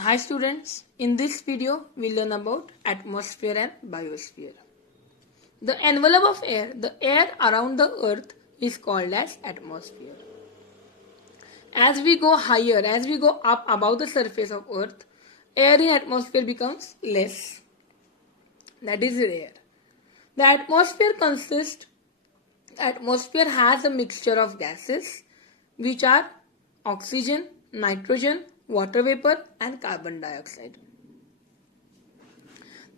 Hi students, in this video we learn about atmosphere and biosphere. The envelope of air, the air around the earth is called as atmosphere. As we go higher, as we go up above the surface of earth, air in atmosphere becomes less. That is rare. The atmosphere has a mixture of gases which are oxygen, nitrogen, water vapor and carbon dioxide.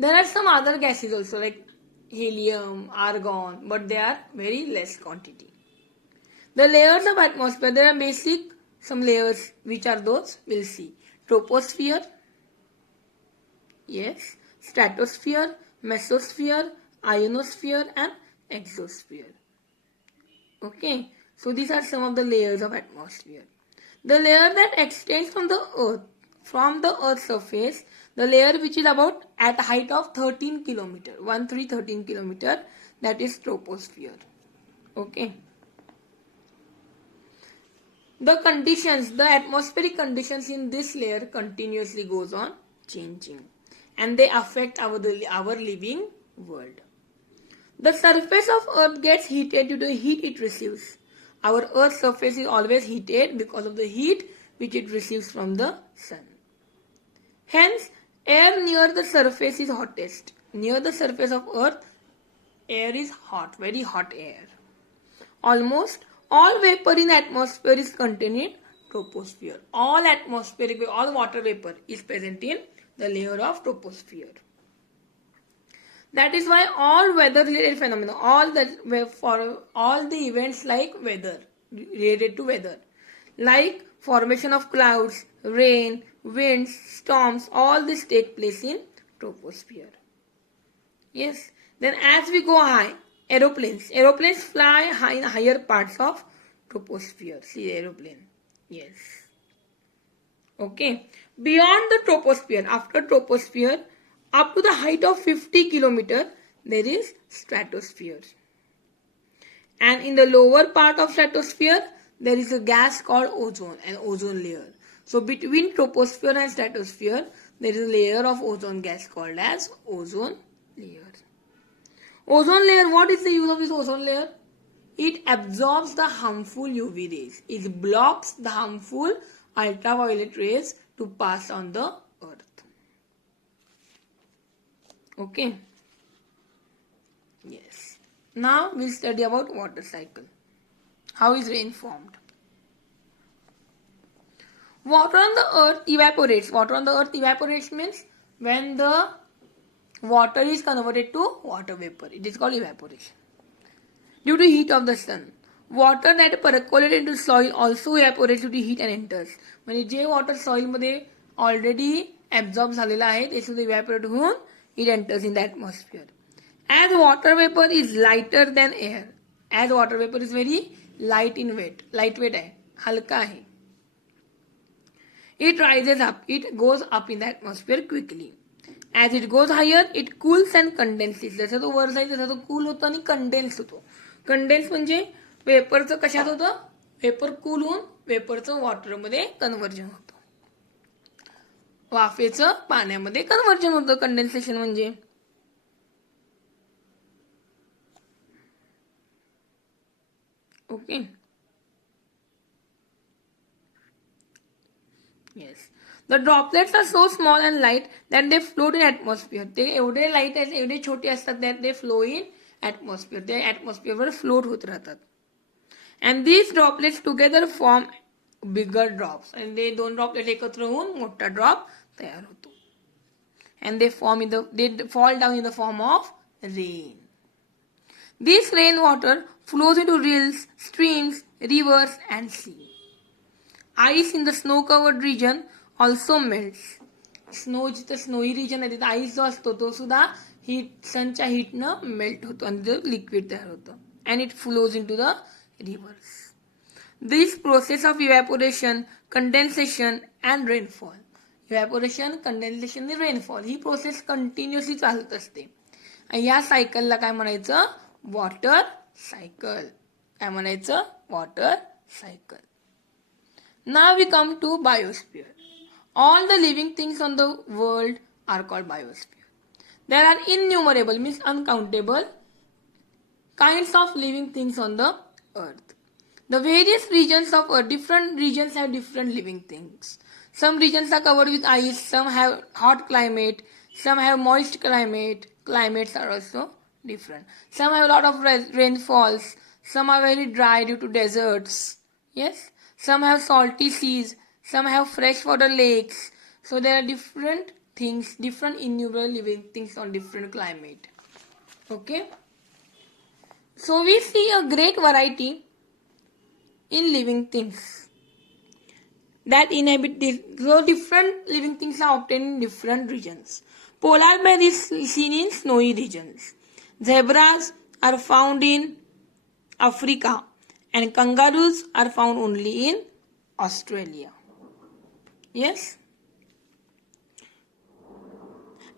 There are some other gases also like helium, argon, but they are very less quantity. The layers of atmosphere, there are some layers. Which are those? We'll see. Troposphere, yes, stratosphere, mesosphere, ionosphere and exosphere. Okay, so these are some of the layers of atmosphere. The layer that extends from the earth's surface, the layer which is about at a height of 13 kilometer, 13 kilometer, that is troposphere. Okay. The atmospheric conditions in this layer continuously goes on changing and they affect our living world. The surface of earth gets heated due to the heat it receives. Our earth's surface is always heated because of the heat which it receives from the sun. Hence, air near the surface is hottest. Near the surface of earth, air is hot, very hot air. Almost all vapor in the atmosphere is contained in troposphere. All water vapor is present in the layer of troposphere. That is why all weather related phenomena, all the events like weather, related to weather, like formation of clouds, rain, winds, storms, all this take place in troposphere. Yes. Then as we go high, aeroplanes fly high in higher parts of troposphere. See aeroplane. Yes. Okay. Beyond the troposphere, after troposphere, up to the height of 50 kilometer, there is stratosphere. And in the lower part of stratosphere, there is a gas called ozone, an ozone layer. So between troposphere and stratosphere, there is a layer of ozone gas called as ozone layer. Ozone layer, what is the use of this ozone layer? It absorbs the harmful UV rays. It blocks the harmful ultraviolet rays to pass on the earth. Okay. Yes. Now we'll study about water cycle. How is rain formed? Water on the earth evaporates. Water on the earth evaporates means when the water is converted to water vapor. It is called evaporation. Due to heat of the sun. Water that percolated into soil also evaporates due to heat and enters. म्हणजे जे water soil मध्ये already absorb झालेला आहे ते सुद्धा evaporate होऊन it enters in the atmosphere. As water vapor is lighter than air. As water vapor is very lightweight आहे, हलका आहे. It rises up. It goes up in the atmosphere quickly. As it goes higher, it cools and condenses. जसा तो वर जाईल तसा तो cool होतो आणि कंडेन्स होतो. कंडेन्स म्हणजे वेपरचं कशात होतं? वेपर कूल होऊन वेपरचं वॉटरमध्ये कन्व्हर्जन होतं. वाफेचं पाण्यामध्ये कन्व्हर्जन होतं कंडेन्सेशन म्हणजे. Okay. Yes. The droplets are so small and light that they float in atmosphere. ते एवढे लाईट आहेत, एवढे छोटे असतात that they flow in atmosphere. ते atmosphere वर float होत राहतात. And these droplets together form bigger drops. आणि ते दोन ड्रॉपलेट एकत्र होऊन मोठा ड्रॉप तयार होतो. And they fall down in the form of rain. This rainwater flows into rills, streams, rivers and sea. Ice in the snow-covered region also melts. जिथं snowy region आहे तिथं आईस जो असतो तो सुद्धा सनच्या हीटनं मेल्ट होतो आणि तिथं लिक्विड तयार होतं. And it flows into the rivers. This process of evaporation, condensation and rainfall. Evaporation, condensation आणि rainfall ही प्रोसेस कंटिन्युअसली चालत असते. आणि या सायकलला काय म्हणायचं? Water cycle. काय म्हणायचं? Water cycle. Now we come to biosphere. All the living things on the world are called biosphere. There are innumerable, means uncountable, kinds of living things on the earth. The various regions of earth, different regions have different living things. Some regions are covered with ice, some have hot climate, some have moist climate. Climates are also different. Some have a lot of rainfalls, some are very dry due to deserts. Yes, some have salty seas, some have freshwater lakes. So there are different things, different innumerable living things on different climate. Okay. So we see a great variety in living things that inhabit this. So different living things are obtained in different regions. Polar bear is seen in snowy regions. Zebras are found in Africa and kangaroos are found only in Australia. Yes.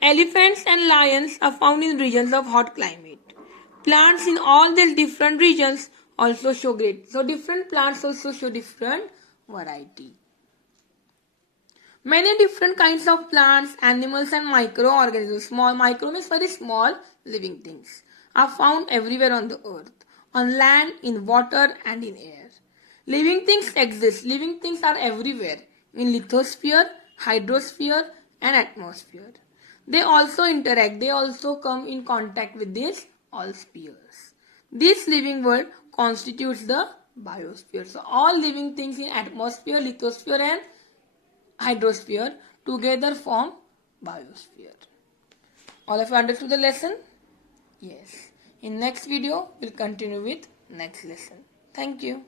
Elephants and lions are found in regions of hot climate. Plants in all these different regions also show great. So different plants also show different variety. Many different kinds of plants, animals and microorganisms, small micro means very small living things, are found everywhere on the earth, on land, in water and in air. Living things exist. Living things are everywhere in lithosphere, hydrosphere and atmosphere. They also interact. They also come in contact with these all spheres. This living world constitutes the biosphere. So all living things in atmosphere, lithosphere and hydrosphere together form biosphere. All of you understood the lesson? Yes. In next video, we'll continue with next lesson. Thank you.